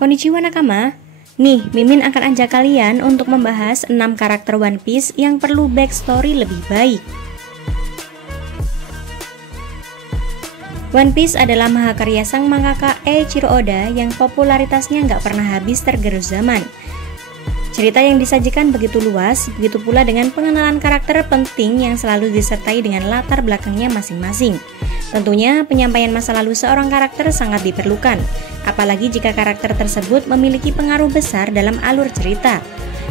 Konnichiwa nakama. Nih, Mimin akan ajak kalian untuk membahas 6 karakter One Piece yang perlu backstory lebih baik. One Piece adalah mahakarya sang mangaka Eiichiro Oda yang popularitasnya nggak pernah habis tergerus zaman. Cerita yang disajikan begitu luas, begitu pula dengan pengenalan karakter penting yang selalu disertai dengan latar belakangnya masing-masing. Tentunya penyampaian masa lalu seorang karakter sangat diperlukan, apalagi jika karakter tersebut memiliki pengaruh besar dalam alur cerita.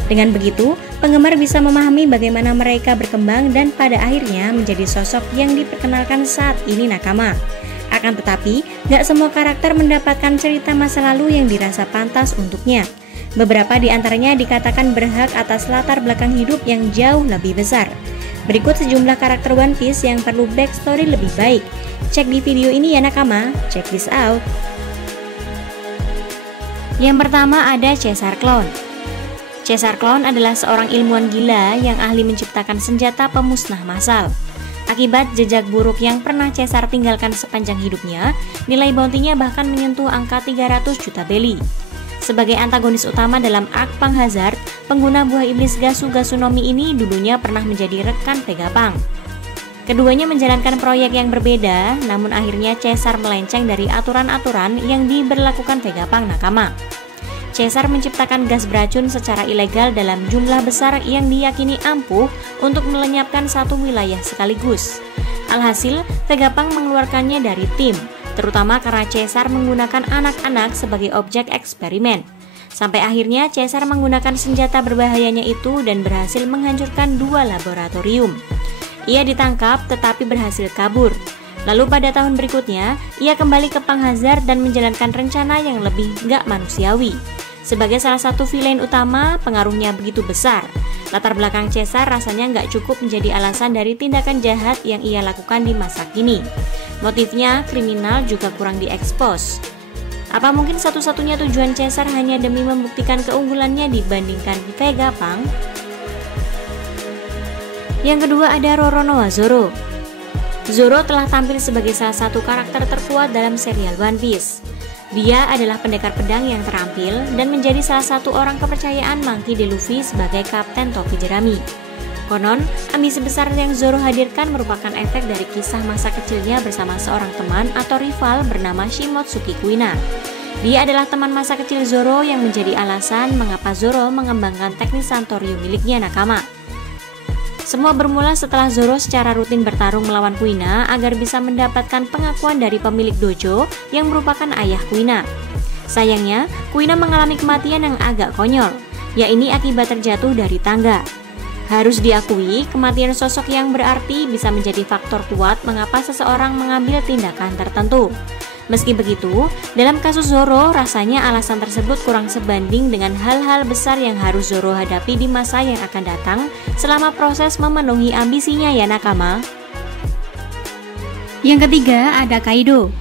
Dengan begitu, penggemar bisa memahami bagaimana mereka berkembang dan pada akhirnya menjadi sosok yang diperkenalkan saat ini nakama. Akan tetapi, gak semua karakter mendapatkan cerita masa lalu yang dirasa pantas untuknya. Beberapa di antaranya dikatakan berhak atas latar belakang hidup yang jauh lebih besar. Berikut sejumlah karakter One Piece yang perlu backstory lebih baik. Cek di video ini ya nakama, check this out. Yang pertama ada Caesar Clown. Caesar Clown adalah seorang ilmuwan gila yang ahli menciptakan senjata pemusnah massal. Akibat jejak buruk yang pernah Caesar tinggalkan sepanjang hidupnya, nilai bounty-nya bahkan menyentuh angka 300 juta belly. Sebagai antagonis utama dalam arc Pang Hazard, pengguna buah iblis Gasu no Mi ini dulunya pernah menjadi rekan Vegapunk. Keduanya menjalankan proyek yang berbeda, namun akhirnya Caesar melenceng dari aturan-aturan yang diberlakukan Vegapunk nakama. Caesar menciptakan gas beracun secara ilegal dalam jumlah besar yang diyakini ampuh untuk melenyapkan satu wilayah sekaligus. Alhasil, Vegapunk mengeluarkannya dari tim, terutama karena Caesar menggunakan anak-anak sebagai objek eksperimen. Sampai akhirnya Caesar menggunakan senjata berbahayanya itu dan berhasil menghancurkan 2 laboratorium. Ia ditangkap tetapi berhasil kabur. Lalu pada tahun berikutnya, ia kembali ke Pang Hazard dan menjalankan rencana yang lebih gak manusiawi. Sebagai salah satu villain utama, pengaruhnya begitu besar. Latar belakang Caesar rasanya gak cukup menjadi alasan dari tindakan jahat yang ia lakukan di masa kini. Motifnya kriminal juga kurang diekspos. Apa mungkin satu-satunya tujuan Caesar hanya demi membuktikan keunggulannya dibandingkan Vegapunk? Yang kedua ada Roronoa Zoro. Zoro telah tampil sebagai salah satu karakter terkuat dalam serial One Piece. Dia adalah pendekar pedang yang terampil dan menjadi salah satu orang kepercayaan Monkey D. Luffy sebagai kapten topi jerami. Konon, ambisi besar yang Zoro hadirkan merupakan efek dari kisah masa kecilnya bersama seorang teman atau rival bernama Shimotsuki Kuina. Dia adalah teman masa kecil Zoro yang menjadi alasan mengapa Zoro mengembangkan teknik Santoryu miliknya nakama. Semua bermula setelah Zoro secara rutin bertarung melawan Kuina agar bisa mendapatkan pengakuan dari pemilik dojo yang merupakan ayah Kuina. Sayangnya, Kuina mengalami kematian yang agak konyol, yaitu akibat terjatuh dari tangga. Harus diakui, kematian sosok yang berarti bisa menjadi faktor kuat mengapa seseorang mengambil tindakan tertentu. Meski begitu, dalam kasus Zoro, rasanya alasan tersebut kurang sebanding dengan hal-hal besar yang harus Zoro hadapi di masa yang akan datang selama proses memenuhi ambisinya ya nakama. Yang ketiga ada Kaido.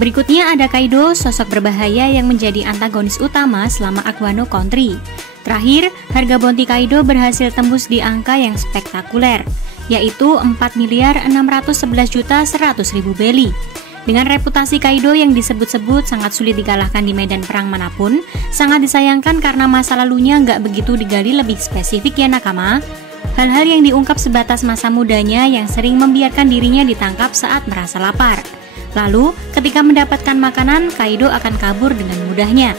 Berikutnya ada Kaido, sosok berbahaya yang menjadi antagonis utama selama arc Wano Country. Terakhir, harga bounty Kaido berhasil tembus di angka yang spektakuler, yaitu 4.611.100.000 belly. Dengan reputasi Kaido yang disebut-sebut sangat sulit dikalahkan di medan perang manapun, sangat disayangkan karena masa lalunya nggak begitu digali lebih spesifik ya nakama. Hal-hal yang diungkap sebatas masa mudanya yang sering membiarkan dirinya ditangkap saat merasa lapar. Lalu, ketika mendapatkan makanan, Kaido akan kabur dengan mudahnya.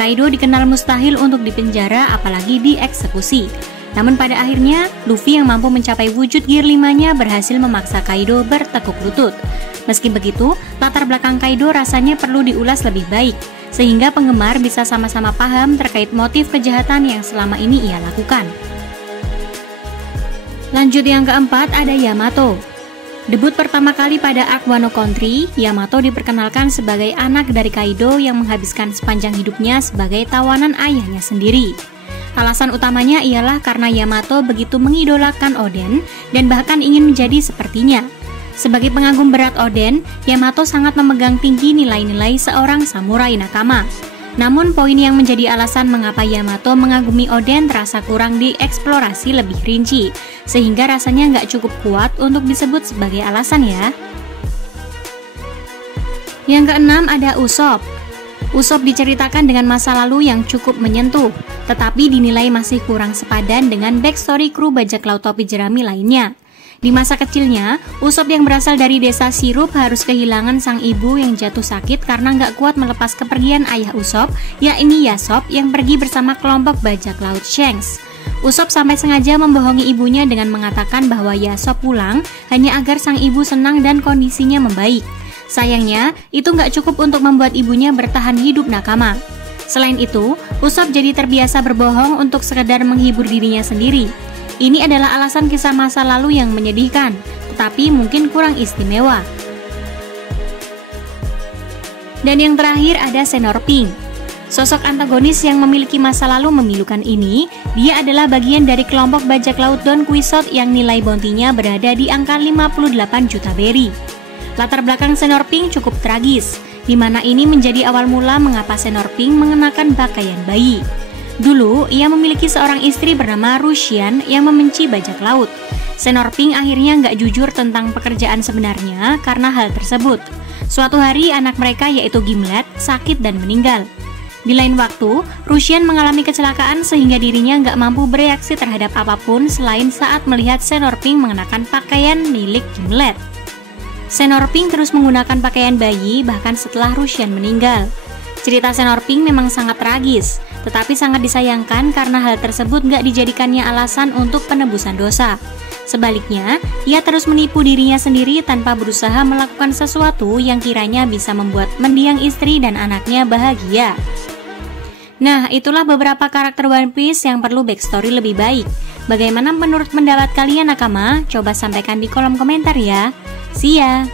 Kaido dikenal mustahil untuk dipenjara apalagi dieksekusi. Namun pada akhirnya, Luffy yang mampu mencapai wujud Gear 5-nya berhasil memaksa Kaido bertekuk lutut. Meski begitu, latar belakang Kaido rasanya perlu diulas lebih baik, sehingga penggemar bisa sama-sama paham terkait motif kejahatan yang selama ini ia lakukan. Lanjut yang keempat ada Yamato. Debut pertama kali pada arc Wano Country, Yamato diperkenalkan sebagai anak dari Kaido yang menghabiskan sepanjang hidupnya sebagai tawanan ayahnya sendiri. Alasan utamanya ialah karena Yamato begitu mengidolakan Oden dan bahkan ingin menjadi sepertinya. Sebagai pengagum berat Oden, Yamato sangat memegang tinggi nilai-nilai seorang samurai nakama. Namun poin yang menjadi alasan mengapa Yamato mengagumi Oden terasa kurang dieksplorasi lebih rinci, sehingga rasanya nggak cukup kuat untuk disebut sebagai alasan ya. Yang keenam ada Usopp. Usopp diceritakan dengan masa lalu yang cukup menyentuh, tetapi dinilai masih kurang sepadan dengan backstory kru bajak laut topi jerami lainnya. Di masa kecilnya, Usopp yang berasal dari desa Sirup harus kehilangan sang ibu yang jatuh sakit karena nggak kuat melepas kepergian ayah Usopp, yakni Yasopp yang pergi bersama kelompok bajak laut Shanks. Usopp sampai sengaja membohongi ibunya dengan mengatakan bahwa Yasopp pulang hanya agar sang ibu senang dan kondisinya membaik. Sayangnya, itu nggak cukup untuk membuat ibunya bertahan hidup nakama. Selain itu, Usopp jadi terbiasa berbohong untuk sekedar menghibur dirinya sendiri. Ini adalah alasan kisah masa lalu yang menyedihkan, tetapi mungkin kurang istimewa. Dan yang terakhir ada Senor Pink. Sosok antagonis yang memiliki masa lalu memilukan ini, dia adalah bagian dari kelompok bajak laut Don Quixote yang nilai bounty-nya berada di angka 58 juta berry. Latar belakang Senor Pink cukup tragis, di mana ini menjadi awal mula mengapa Senor Pink mengenakan pakaian bayi. Dulu, ia memiliki seorang istri bernama Russian yang membenci bajak laut. Senor Pink akhirnya nggak jujur tentang pekerjaan sebenarnya karena hal tersebut. Suatu hari, anak mereka yaitu Gimlet sakit dan meninggal. Di lain waktu, Russian mengalami kecelakaan sehingga dirinya nggak mampu bereaksi terhadap apapun selain saat melihat Senor Pink mengenakan pakaian milik Gimlet. Senor Pink terus menggunakan pakaian bayi bahkan setelah Russian meninggal. Cerita Senor Pink memang sangat tragis, tetapi sangat disayangkan karena hal tersebut nggak dijadikannya alasan untuk penebusan dosa. Sebaliknya, ia terus menipu dirinya sendiri tanpa berusaha melakukan sesuatu yang kiranya bisa membuat mendiang istri dan anaknya bahagia. Nah, itulah beberapa karakter One Piece yang perlu backstory lebih baik. Bagaimana menurut pendapat kalian nakama? Coba sampaikan di kolom komentar ya. See ya!